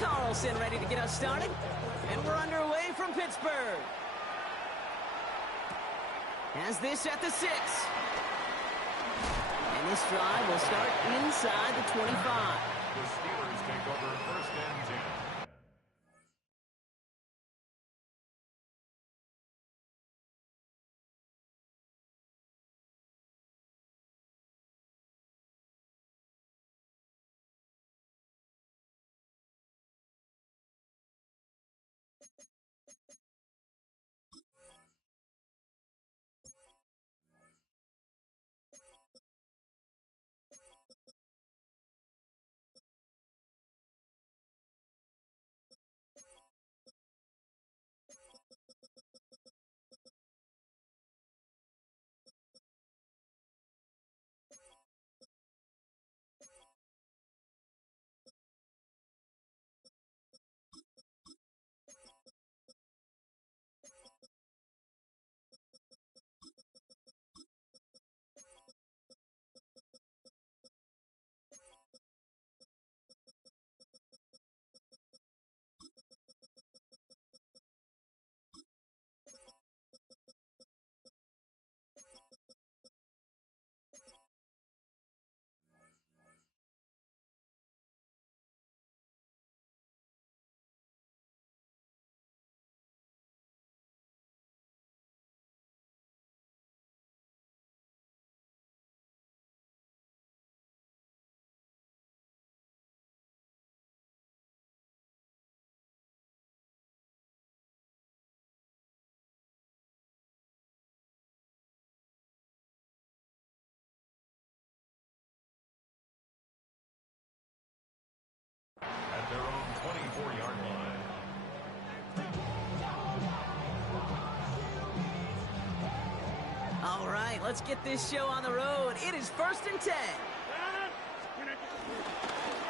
Carlson ready to get us started. And we're underway from Pittsburgh. Has this at the 6. And this drive will start inside the 25. The Steelers take over 1st and 10. At their own 24-yard line. All right, let's get this show on the road. It is 1st and 10.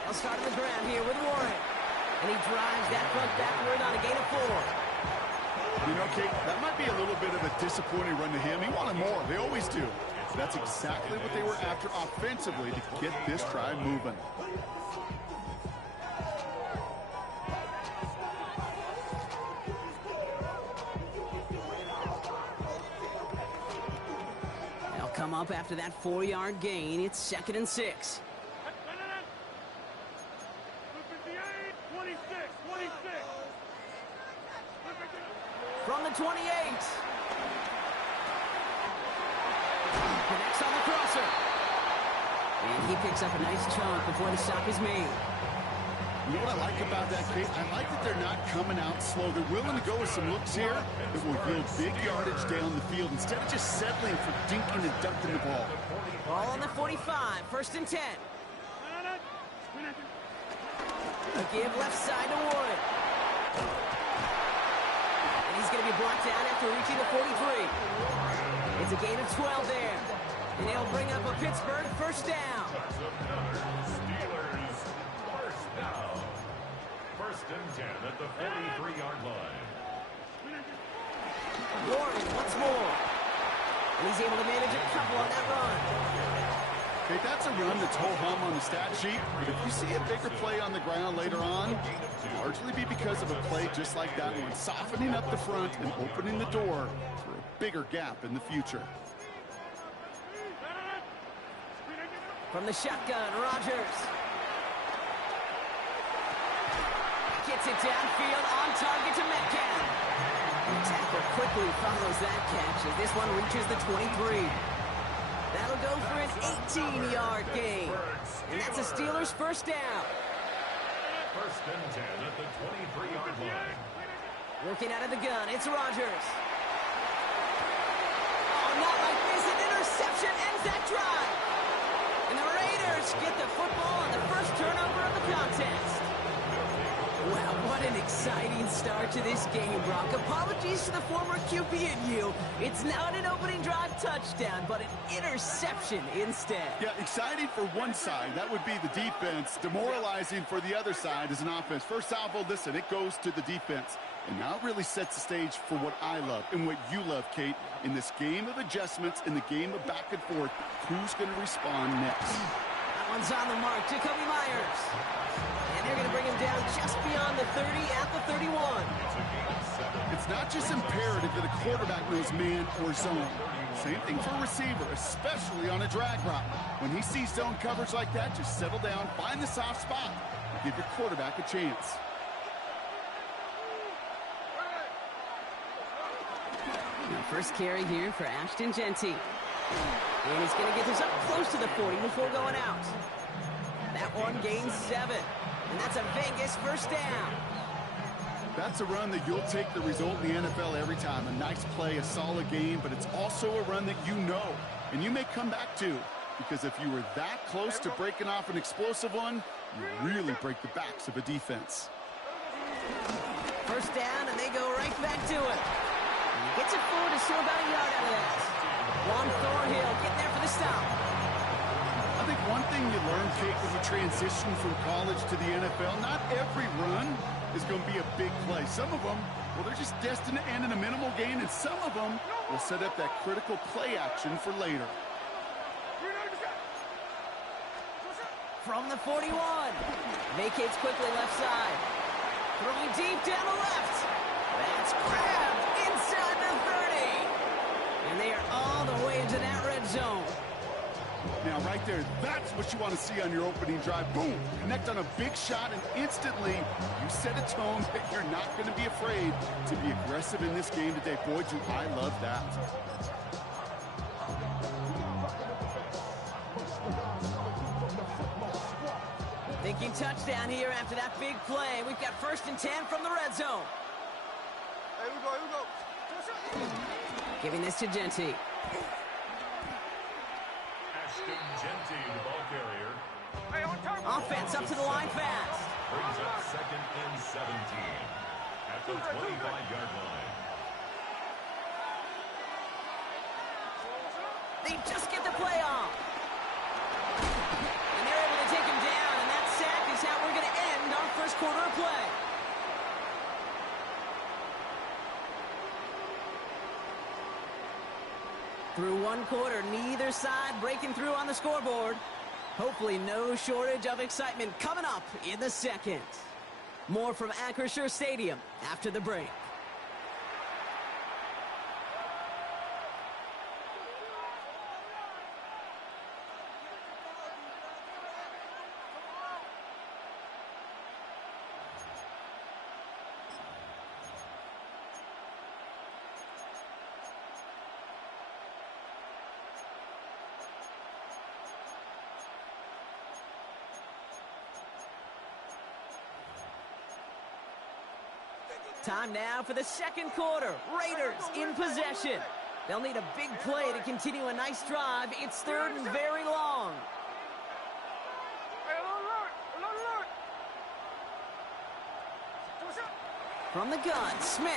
I'll start on the ground here with Warren. And he drives that front backward on a gain of 4. You know, Kate, that might be a little bit of a disappointing run to him. He wanted more. They always do. That's exactly what they were after offensively to get this drive moving. Come up after that 4-yard gain. It's 2nd and 6. From the 28. Connects on the crosser. And he picks up a nice chunk before the stop is made. You know what I like about that, Kate? I like that they're not coming out slow. They're willing to go with some looks here that will yield big yardage down the field instead of just settling for dinking and dunking the ball. Ball on the 45, 1st and 10. A give left side to Warren. And he's going to be brought down after reaching the 43. It's a gain of 12 there. And they'll bring up a Pittsburgh 1st down. Steelers 1st down. 1st and 10 at the 43-yard line. Warren once more. And he's able to manage a couple on that run. Okay, that's a run that's ho-hum on the stat sheet, but if you see a bigger play on the ground later on, it'll largely be because of a play just like that one, softening up the front and opening the door for a bigger gap in the future. From the shotgun, Rodgers. Gets it downfield, on target to Metcalf. The tackle quickly follows that catch as this one reaches the 23. That'll go for an 18-yard gain. And that's a Steelers 1st down. 1st and 10 at the 23-yard line. Working out of the gun, it's Rodgers. Oh, not like this. An interception ends that drive. And the Raiders get the football on the first turnover of the contest. Wow, what an exciting start to this game, Brock. Apologies to the former QB and you. It's not an opening drive touchdown, but an interception instead. Yeah, exciting for one side. That would be the defense. Demoralizing for the other side as an offense. First salvo, listen, it goes to the defense. And now it really sets the stage for what I love and what you love, Kate. In this game of adjustments, in the game of back and forth, who's going to respond next? That one's on the mark. Jacoby Myers. And they're going to bring him down just beyond the 30 at the 31. It's not just imperative that a quarterback knows man or zone. Same thing for a receiver, especially on a drag route. When he sees zone coverage like that, just settle down, find the soft spot, and give your quarterback a chance. First carry here for Ashton Jeanty. And he's going to get this up close to the 40 before going out. That one gains 7. And that's a Vegas first down. That's a run that you'll take the result in the NFL every time. A nice play, a solid game, but it's also a run that you know. And you may come back to. Because if you were that close to breaking off an explosive one, you really break the backs of a defense. First down, and they go right back to it. Gets it forward to still about a yard out of that. Juan Thornhill getting there for the stop. I think one thing you learn, Kate, when you transition from college to the NFL, not every run is going to be a big play. Some of them, well, they're just destined to end in a minimal gain, and some of them will set up that critical play action for later. From the 41. Vacates quickly left side. Throwing deep down the left. That's grabbed inside the 30. And they are all the way into that red zone. Now, right there, that's what you want to see on your opening drive. Boom! Connect on a big shot, and instantly you set a tone that you're not going to be afraid to be aggressive in this game today. Boy, do I love that. Thinking touchdown here after that big play. We've got 1st and 10 from the red zone. Here we go. Giving this to Jeanty. Ashton Jeanty, the ball carrier. Offense up to the line fast. Brings up 2nd and 17 at the 25-yard line. They just get the play off. And they're able to take him down, and that sack is how we're going to end our first quarter of play. Through one quarter, neither side breaking through on the scoreboard. Hopefully no shortage of excitement coming up in the second. More from Acrisure Stadium after the break. Time now for the second quarter. Raiders in possession. They'll need a big play to continue a nice drive. It's 3rd and very long. From the gun, Smith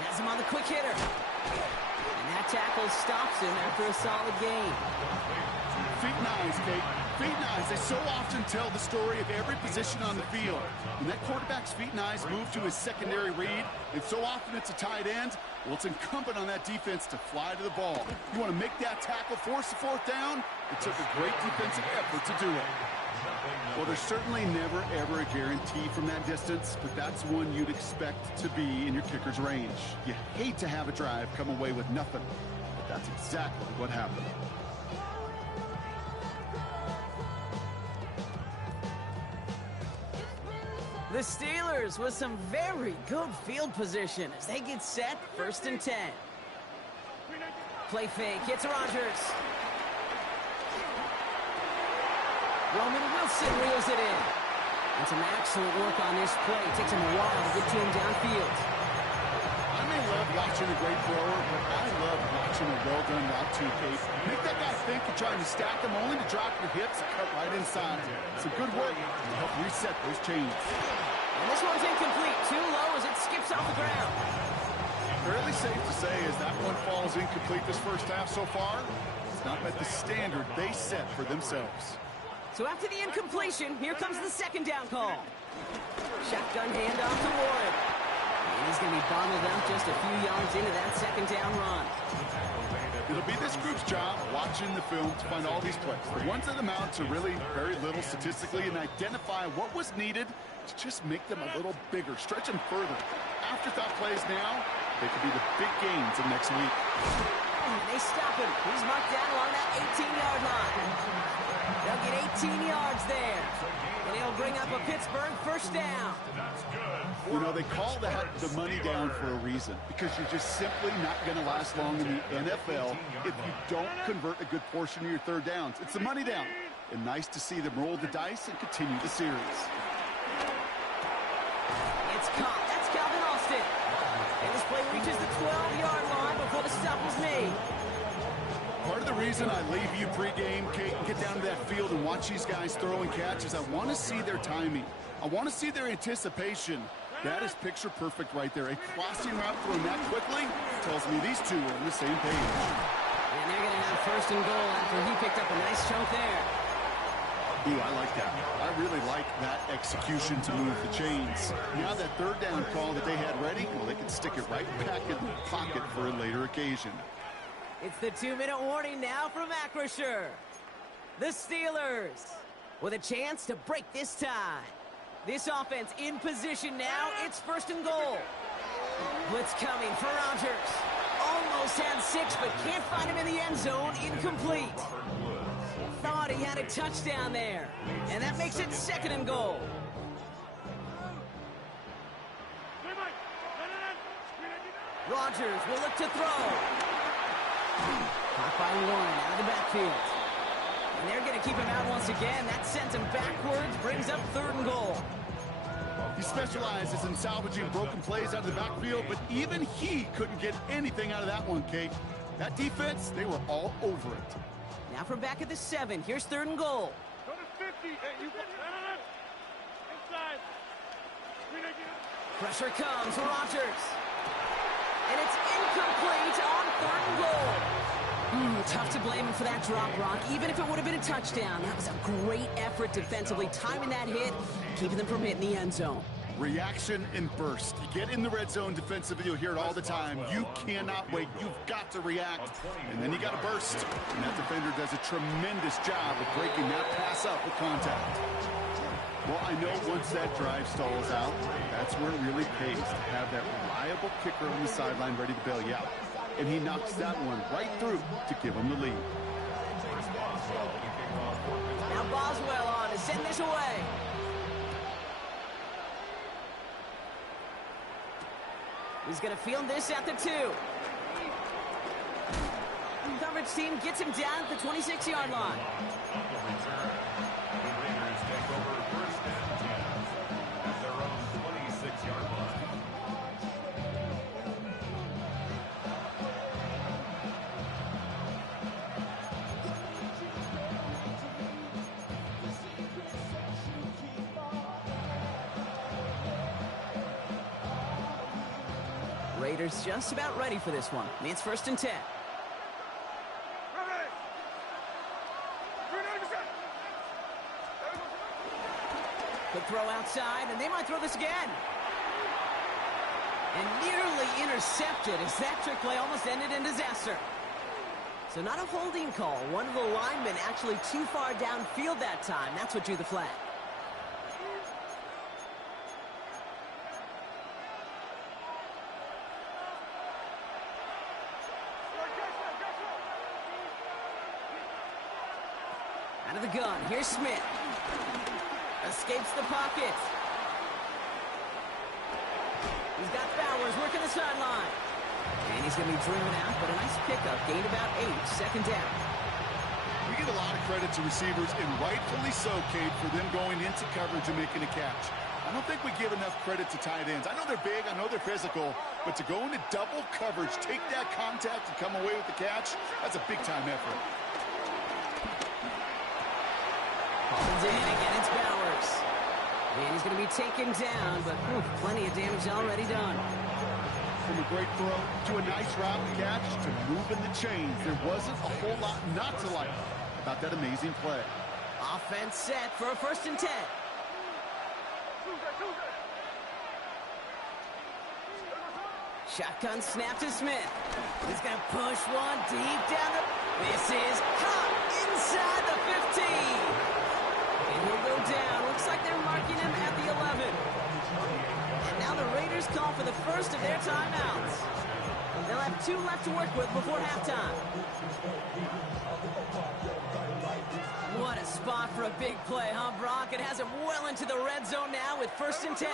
has him on the quick hitter. And that tackle stops him after a solid gain. Feet nice, Kate. Feet nice. They so often tell the story of every position on the field. When that quarterback's feet and eyes move to his secondary read, and so often it's a tight end, well, it's incumbent on that defense to fly to the ball. You want to make that tackle, force the 4th down? It took a great defensive effort to do it. Well, there's certainly never, ever a guarantee from that distance, but that's one you'd expect to be in your kicker's range. You hate to have a drive come away with nothing, but that's exactly what happened. The Steelers with some very good field position as they get set, 1st and 10. Play fake, it's Rodgers. Roman Wilson reels it in. And some excellent work on this play. It takes him a while to get to him downfield. I may love watching a great thrower, but I love watching a well-done route too, Kate. Make that guy think you're trying to stack him only to drop your hips and cut right inside. Some good work to help reset those chains. And this one's incomplete. Too low as it skips off the ground. Fairly safe to say as that one falls incomplete this first half so far, it's not met the standard they set for themselves. So after the incompletion, here comes the 2nd down call. Shotgun handoff to Warren. And he's going to be bottled up just a few yards into that 2nd down run. It'll be this group's job watching the film to find all these plays. The ones that amount to really very little statistically and identify what was needed to just make them a little bigger, stretch them further. Afterthought plays now, they could be the big gains of next week. And they stop him. He's marked down along that 18-yard line. They'll get 18 yards there. And he'll bring up a Pittsburgh first down. You know, they call that the money down for a reason, because you're just simply not going to last long in the NFL if you don't convert a good portion of your third downs. It's the money down. And nice to see them roll the dice and continue the series. It's caught. That's Calvin Austin. And this play reaches the 12-yard line before the stop was made. Part of the reason I leave you pregame, Kate, and get down to that field and watch these guys throw and catch is I want to see their timing. I want to see their anticipation. That is picture perfect right there. A crossing route thrown that quickly tells me these two are on the same page. And they're going to have first and goal after he picked up a nice chunk there. Ooh, I like that. I really like that execution to move the chains. Now that third down call that they had ready, well, they can stick it right back in the pocket for a later occasion. It's the 2-minute warning now from Acrisure. The Steelers with a chance to break this tie. This offense in position now. It's first and goal. Blitz coming for Rodgers. Almost had 6, but can't find him in the end zone. Incomplete. Thought he had a touchdown there. And that makes it second and goal. Rodgers will look to throw. Caught by Warren out of the backfield. And they're going to keep him out once again. That sends him backwards, brings up third and goal. He specializes in salvaging broken plays out of the backfield, but even he couldn't get anything out of that one, Kate. That defense, they were all over it. Now from back at the 7, here's third and goal. Go to 50. Hey, you inside. Pressure comes, Rodgers. And it's incomplete on third and goal. Tough to blame him for that drop, Brock, even if it would have been a touchdown. That was a great effort defensively, timing that hit, keeping them from hitting the end zone. Reaction and burst. You get in the red zone defensively, you'll hear it all the time. You cannot wait. You've got to react. And then you got to burst. And that defender does a tremendous job of breaking that pass up with contact. Well, I know once that drive stalls out, that's where it really pays to have that reliable kicker on the sideline ready to bail you out. And he knocks that one right through to give him the lead. Now Boswell on to send this away. He's going to field this at the 2. Coverage team gets him down at the 26-yard line. Raiders just about ready for this one. It's first and 10. Quick throw outside, and they might throw this again. And nearly intercepted as that trick play almost ended in disaster. So not a holding call. One of the linemen actually too far downfield that time. That's what drew the flag. Out of the gun, here's Smith. Escapes the pocket. He's got Bowers working the sideline. And he's going to be driven out, but a nice pickup. Gained about 8, second down. We give a lot of credit to receivers, and rightfully so, Kate, for them going into coverage and making a catch. I don't think we give enough credit to tight ends. I know they're big, I know they're physical, but to go into double coverage, take that contact, and come away with the catch, that's a big-time effort. Comes in, again it's Bowers. And he's going to be taken down, but plenty of damage already done. From a great throw to a nice route catch to moving the chains, there wasn't a whole lot not to like about that amazing play. Offense set for a first and 10. Shotgun snap to Smith. He's going to push one deep down the... This is caught inside the 15. And he'll go down. Looks like they're marking him at the 11. And now the Raiders call for the first of their timeouts. They'll have 2 left to work with before halftime. What a spot for a big play, huh, Brock? It has him well into the red zone now with 1st and 10.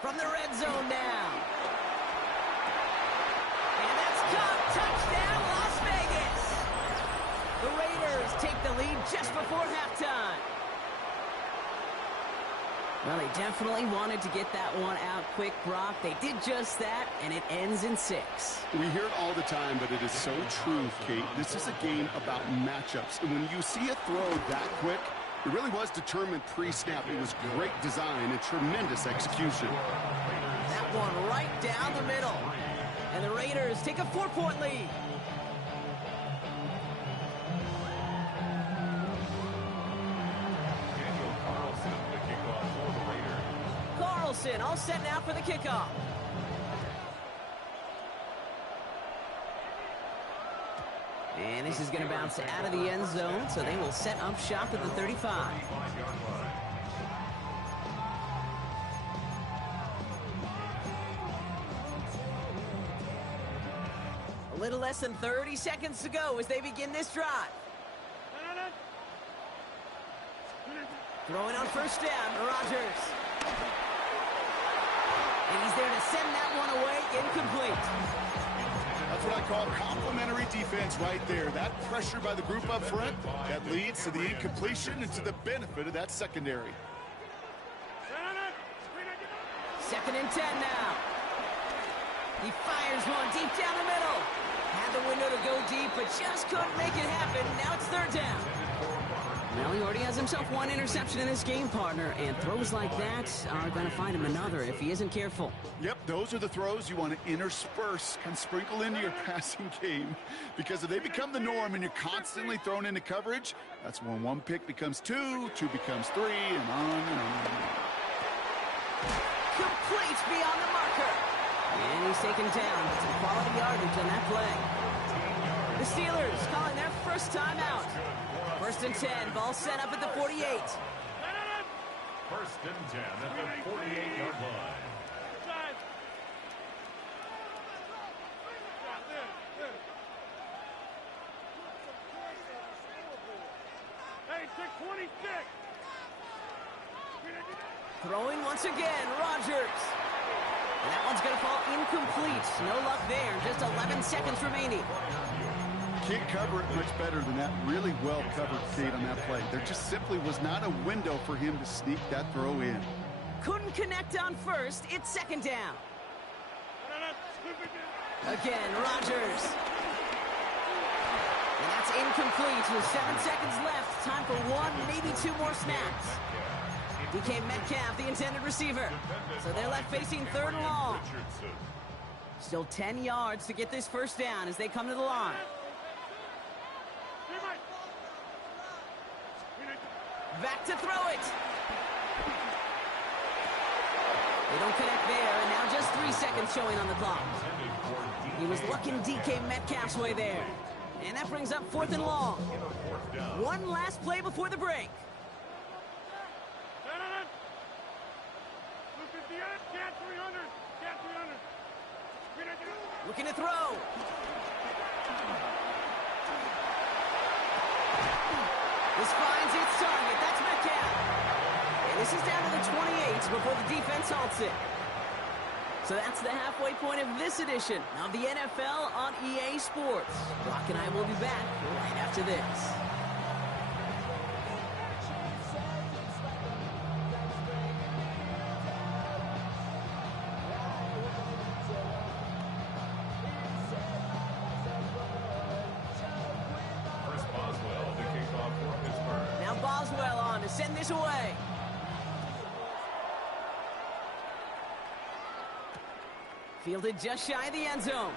From the red zone now. And that's caught. Touchdown, Las Vegas. The Raiders take the lead just before halftime. Well, they definitely wanted to get that one out quick, Brock. They did just that, and it ends in 6. We hear it all the time, but it is so true, Kate. This is a game about matchups. And when you see a throw that quick, it really was determined pre-snap. It was great design and tremendous execution. That one right down the middle. And the Raiders take a 4-point lead. Daniel Carlson, the kickoff for the Raiders. Carlson all set now for the kickoff. And this is going to bounce out of the end zone, so they will set up shop at the 35. A little less than 30 seconds to go as they begin this drive. Throwing on 1st down, Rodgers. And he's there to send that one away, incomplete. That's what I call complementary defense right there. That pressure by the group up front, that leads to the incompletion and to the benefit of that secondary. 2nd and 10 now. He fires one deep down the middle. Had the window to go deep, but just couldn't make it happen. Now it's 3rd down. Well, he already has himself 1 interception in this game, partner, and throws like that are going to find him another if he isn't careful. Yep, those are the throws you want to intersperse, kind of sprinkle into your passing game, because if they become the norm and you're constantly thrown into coverage, that's when 1 pick becomes 2, 2 becomes 3, and on and on. Complete beyond the marker. And he's taken down. Some quality yardage on that play. The Steelers calling their first timeout. 1st and 10, ball set up at the 48. 1st and 10 at the 48-yard line. Hey, 626. Throwing once again, Rodgers. And that one's going to fall incomplete. No luck there. Just 11 seconds remaining. Can't cover it much better than that. Really well covered, Kate, on that play. There just simply was not a window for him to sneak that throw in. Couldn't connect on 1st. It's 2nd down. Again, Rodgers. And that's incomplete with 7 seconds left. Time for 1, maybe 2 more snaps. DK Metcalf, the intended receiver. So they're left facing 3rd and long. Still 10 yards to get this 1st down as they come to the line. Back to throw it. They don't connect there, and now just 3 seconds showing on the clock. He was looking DK Metcalf's way there. And that brings up 4th and long. 1 last play before the break. Looking to throw. This finds its target. That's Metcalf. And this is down to the 28 before the defense halts it. So that's the halfway point of this edition of the NFL on EA Sports. Brock and I will be back right after this. Send this away. Fielded just shy of the end zone.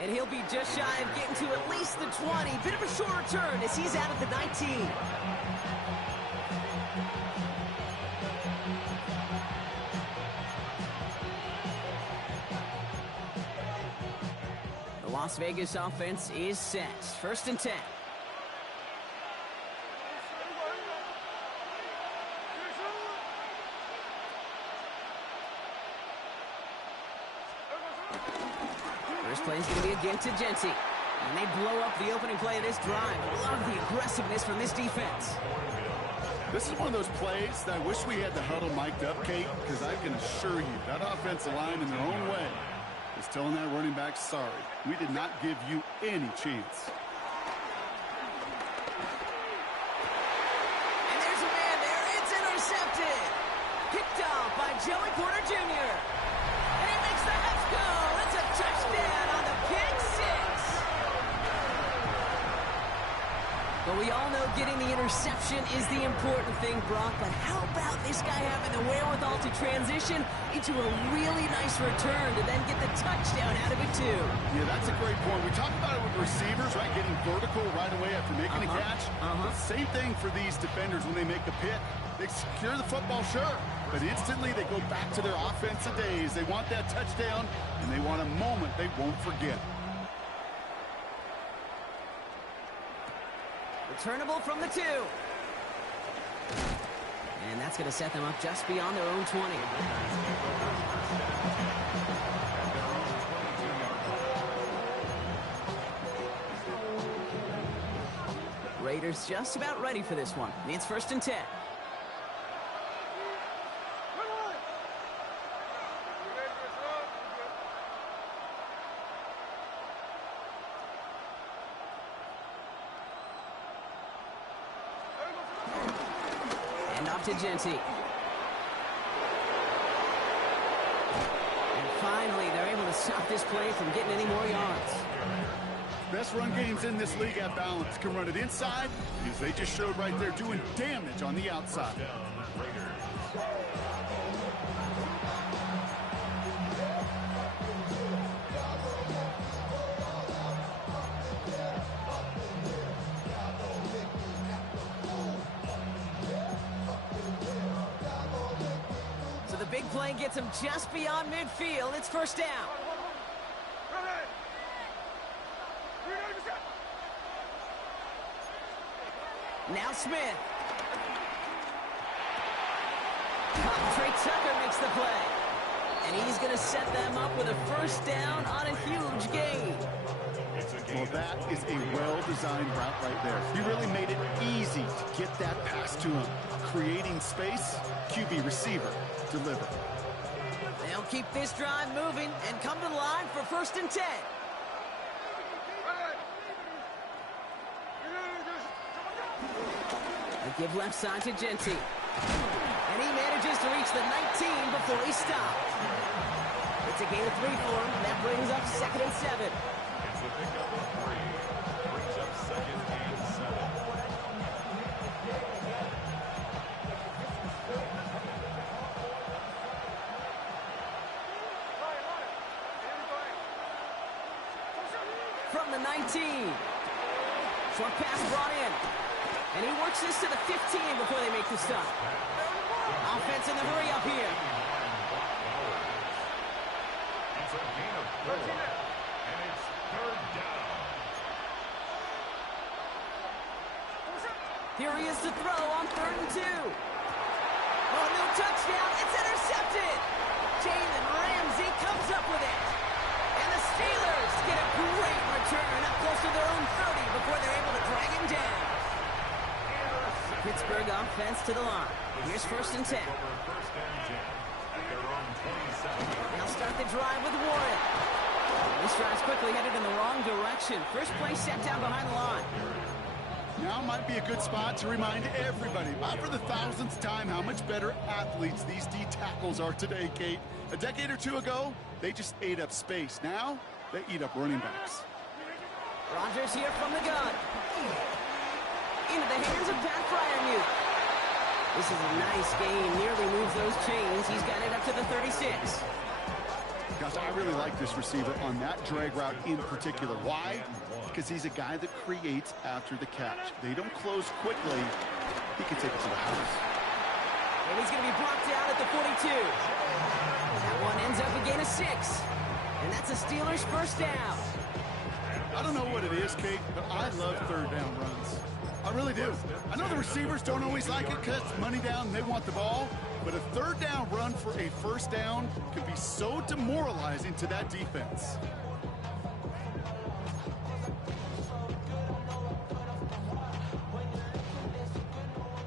And he'll be just shy of getting to at least the 20. Bit of a short return as he's out at the 19. The Las Vegas offense is set. 1st and 10. First play is going to be again to Genty. And they blow up the opening play of this drive. Love the aggressiveness from this defense. This is one of those plays that I wish we had the huddle mic'd up, Kate, because I can assure you that offensive line in their own way is telling that running back, sorry, we did not give you any chance. And there's a man there. It's intercepted. Picked off by Joey Porter Jr. And he makes the Heffs go. It's a touchdown on the pick six. But we all know getting the interception is the important thing, Brock. But how about this guy having the wherewithal to transition into a really nice return to then get the touchdown out of it, too? Yeah, that's a great point. We talk about it with receivers, right, getting vertical right away after making a catch. Same thing for these defenders when they make a pick. They secure the football, sure, but instantly they go back to their offensive days. They want that touchdown, and they want a moment they won't forget. Returnable from the 2. And that's going to set them up just beyond their own 20. Raiders just about ready for this one. It's 1st and 10. And off to Genty. And finally, they're able to stop this play from getting any more yards. Best run games in this league at balance. Can run it inside, because they just showed right there doing damage on the outside. So the big play gets him just beyond midfield. It's 1st down. Now Smith. Trey Tucker makes the play. And he's going to set them up with a 1st down on a huge gain. Well, that is a well-designed route right there. He really made it easy to get that pass to him. Creating space, QB receiver, deliver. They'll keep this drive moving and come to the line for 1st and 10. They give left side to Genty. And he manages to reach the 19 before he stopped. It's a gain of 3 for him. That brings up 2nd and 7. It's a pickup of 3. Brings up 2nd and 7. From the 19. Short pass brought in. And he works this to the 15 before they make the stop. Offense in the hurry up here. It's a gain of 4. And it's 3rd down. Here he is to throw on 3rd and 2. Oh, no touchdown. It's intercepted. Jalen Ramsey comes up with it. And the Steelers get a great return up close to their own 30 before they're able to drag him down. Pittsburgh offense to the line. Here's 1st and 10. First and 10 at their own 27. They'll start the drive with Warren. This drive's quickly headed in the wrong direction. First play set down behind the line. Now might be a good spot to remind everybody, about for the 1000th time, how much better athletes these D tackles are today, Kate. A decade or 2 ago, they just ate up space. Now, they eat up running backs. Rodgers here from the gun. Into the hands of Pat Freiermuth. This is a nice game. Nearly moves those chains. He's got it up to the 36. Gosh, I really like this receiver on that drag route in particular. Why? Because he's a guy that creates after the catch. They don't close quickly. He can take it to the house. And he's going to be brought down at the 42. That one ends up a gain of 6. And that's a Steelers first down. I don't know what it is, Kate, but I love third down runs. I really do. I know the receivers don't always like it because it's money down and they want the ball, but a third down run for a first down can be so demoralizing to that defense.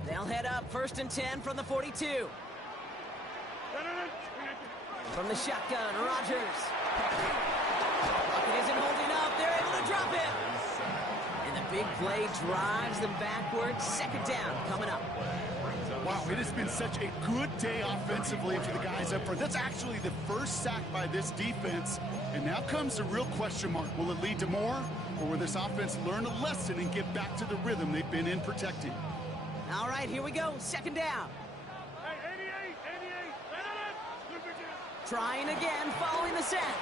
They'll head up 1st and 10 from the 42. From the shotgun, Rodgers. Lockett isn't holding up. They're able to drop him. And the big play drives them backwards. 2nd down coming up. Wow, it has been such a good day offensively for the guys up front. That's actually the first sack by this defense. And now comes the real question mark. Will it lead to more? Or will this offense learn a lesson and get back to the rhythm they've been in protecting? All right, here we go. 2nd down. Trying again, following the sack.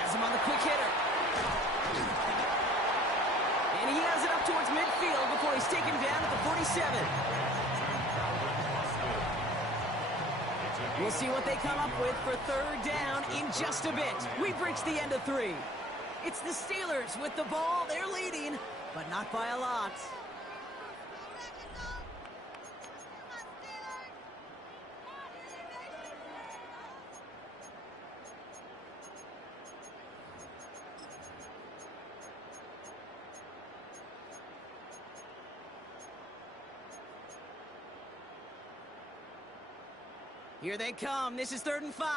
Has him on the quick hitter. And he has it up towards midfield before he's taken down at the 47. We'll see what they come up with for 3rd down in just a bit. We've reached the end of 3. It's the Steelers with the ball. They're leading, but not by a lot. Here they come. This is 3rd and 5.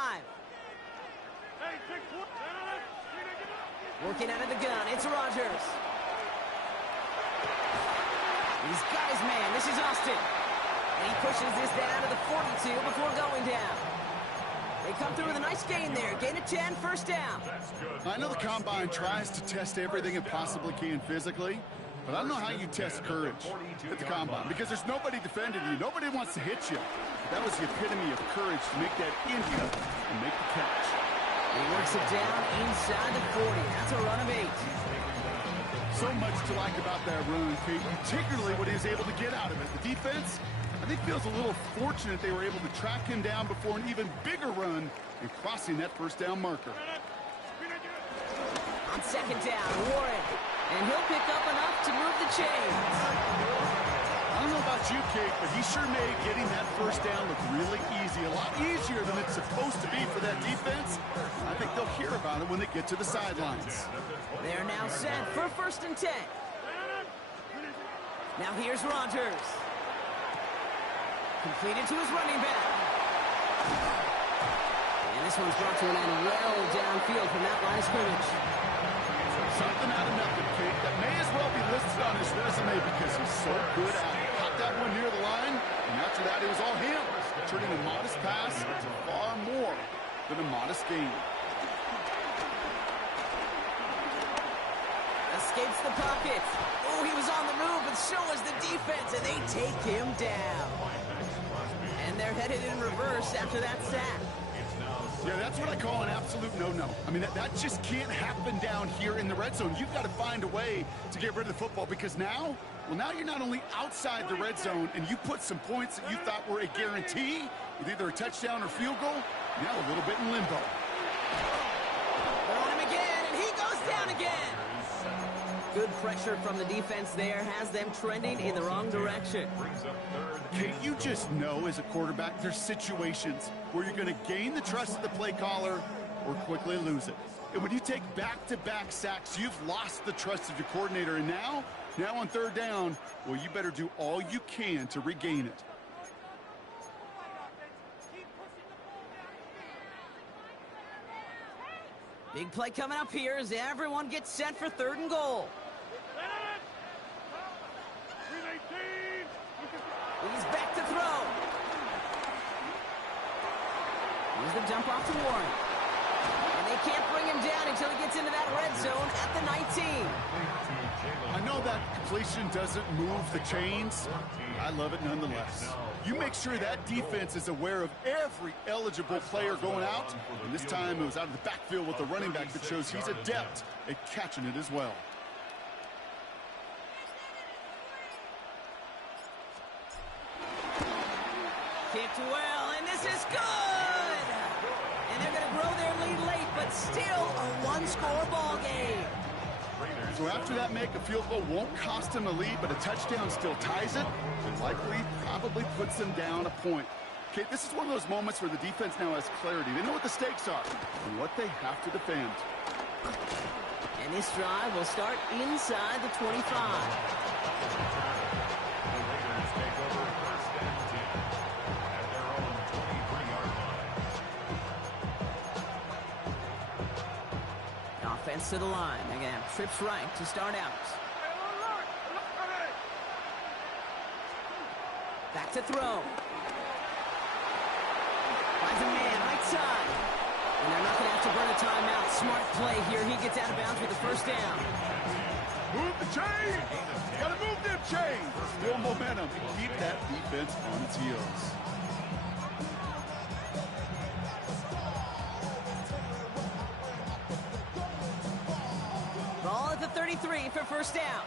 Working out of the gun. It's Rodgers. He's got his man. This is Austin. And he pushes this down to the 42 before going down. They come through with a nice gain there. Gain of 10, 1st down. I know the Combine tries to test everything it possibly can physically, but I don't know how you test courage at the Combine because there's nobody defending you. Nobody wants to hit you. That was the epitome of courage to make that India and make the catch. He works it down inside the 40. That's a run of 8. So much to like about that run, Kate, particularly what he was able to get out of it. The defense, I think, feels a little fortunate they were able to track him down before an even bigger run and crossing that 1st down marker. On 2nd down, Warren. And he'll pick up enough to move the chains. I don't know about you, Kate, but he sure made getting that 1st down look really easy. A lot easier than it's supposed to be for that defense. I think they'll hear about it when they get to the sidelines. They're now set for 1st and 10. Now here's Rodgers. Completed to his running back. And this one's brought to an end well downfield from that line of scrimmage. Something out of nothing, Kate. That may as well be listed on his resume because he's so good at it. Caught that one near the line, and after that, it was all him. Turning a modest pass into far more than a modest gain. Escapes the pocket. Oh, he was on the move, but so was the defense, and they take him down. And they're headed in reverse after that sack. Yeah, that's what I call an absolute no-no. I mean, that just can't happen down here in the red zone. You've got to find a way to get rid of the football because now you're not only outside the red zone and you put some points that you thought were a guarantee with either a touchdown or field goal, now a little bit in limbo. They're on him again, and he goes down again. Good pressure from the defense there has them trending in the wrong direction. Kate, you just know as a quarterback there's situations where you're going to gain the trust of the play caller or quickly lose it. And when you take back-to-back sacks, you've lost the trust of your coordinator. And now on 3rd down, well, you better do all you can to regain it. Big play coming up here as everyone gets set for 3rd and goal. He's back to throw. Here's the dump off to Warren. And they can't bring him down until he gets into that red zone at the 19. I know that completion doesn't move the chains. I love it nonetheless. You make sure that defense is aware of every eligible player going out. And this time it was out of the backfield with the running back that shows he's adept at catching it as well. Kicked well, and this is good! And they're going to grow their lead late, but still a one-score ball game. So after that make, a field goal won't cost them a lead, but a touchdown still ties it, and likely probably puts them down a point. Okay, this is one of those moments where the defense now has clarity. They know what the stakes are and what they have to defend. And this drive will start inside the 25. The Raiders take over 1st and 10 at their own 23-yard line. Offense to the line. They're going to have trips right to start out. Back to throw. Finds a man, right side. And they're not going to have to burn a timeout. Smart play here. He gets out of bounds with the first down. Move the chain! Gotta move them chains! Still momentum. Keep that defense on its heels. Ball at the 33 for first down.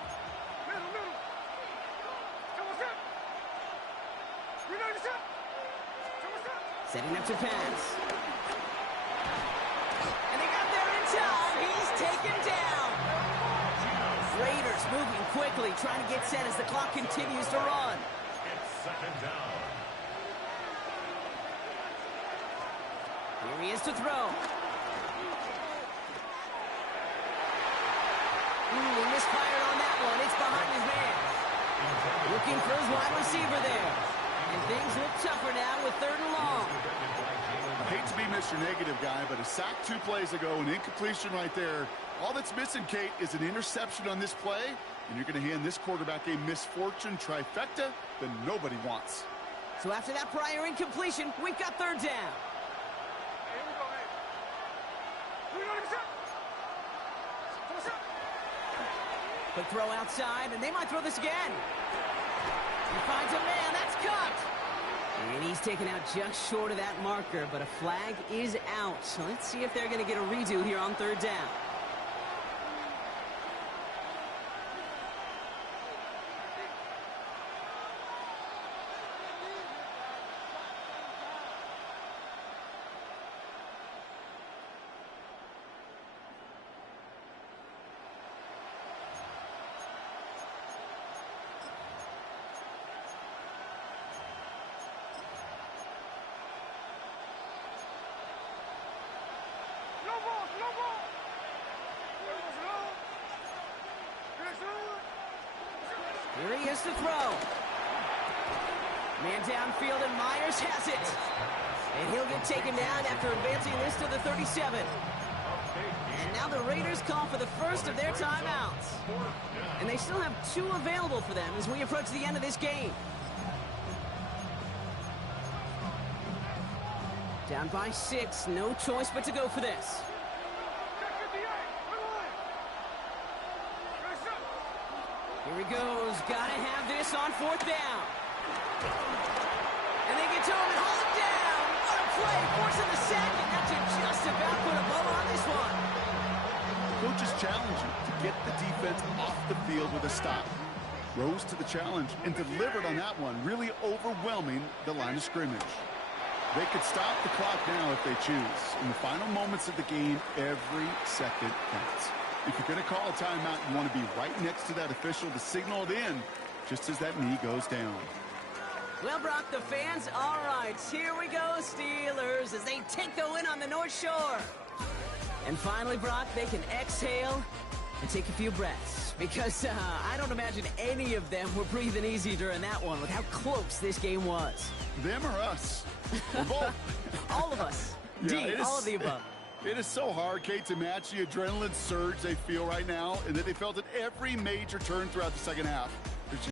Setting up to pass. And they got there in time. He's taken down. Raiders moving quickly, trying to get set as the clock continues to run. It's 2nd down. Here he is to throw. Ooh, misfired on that one. It's behind his man. Looking for his wide receiver there. And things look tougher now with 3rd and long. I hate to be Mr. Negative guy, but a sack 2 plays ago, an incompletion right there. All that's missing, Kate, is an interception on this play, and you're going to hand this quarterback a misfortune trifecta that nobody wants. So after that prior incompletion, we've got 3rd down. Quick throw outside, and they might throw this again. He finds a man, that's cut. And he's taken out just short of that marker, but a flag is out. So let's see if they're going to get a redo here on 3rd down. Here he is to throw. Man downfield, and Myers has it. And he'll get taken down after advancing this to the 37. And now the Raiders call for the first of their timeouts. And they still have 2 available for them as we approach the end of this game. Down by 6, no choice but to go for this. Here he goes. Gotta have this on 4th down. And they get to him and haul him down. What a play. Forcing the sack, and that should just about put a bow on this one. Coaches challenge you to get the defense off the field with a stop. Rose to the challenge and delivered on that one, really overwhelming the line of scrimmage. They could stop the clock now if they choose. In the final moments of the game, every second counts. If you're going to call a timeout, you want to be right next to that official to signal it in just as that knee goes down. Well, Brock, the fans, all right, here we go, Steelers, as they take the win on the North Shore. And finally, Brock, they can exhale and take a few breaths, because I don't imagine any of them were breathing easy during that one with how close this game was. Them or us? We're both. All of us. Yeah, all of the above. It is so hard, Kate, to match the adrenaline surge they feel right now and that they felt at every major turn throughout the second half.